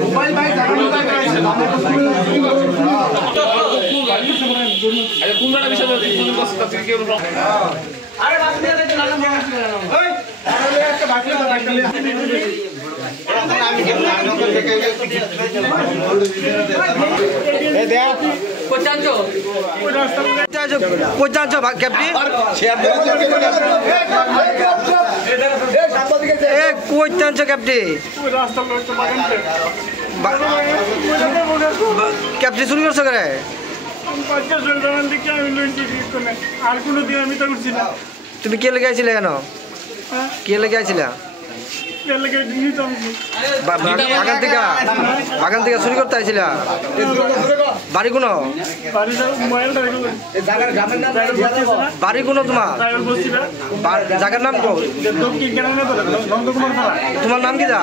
mobile ভাই আরে কোনটা বিষয় কোন কথা কি আরে বাস নিয়ে যাইতে না ওই আরে একটা বাকি আমি কেমন নকল থেকে এ দেয়া কোচাঞ্চো ক্যাপ্টি শেয়ার দেওয়া এ কোচাঞ্চো ক্যাপ্টি ক্যাপ্টি শুরু করছো করে তুমি কে লেগে আইছিলে কেন কে লেগে আইছিলা বাগান থেকে চুরি করতে আইছিলা বাড়ি কোনো বাড়ি কোনো তোমার জায়গার নাম কো তোমার নাম কি দা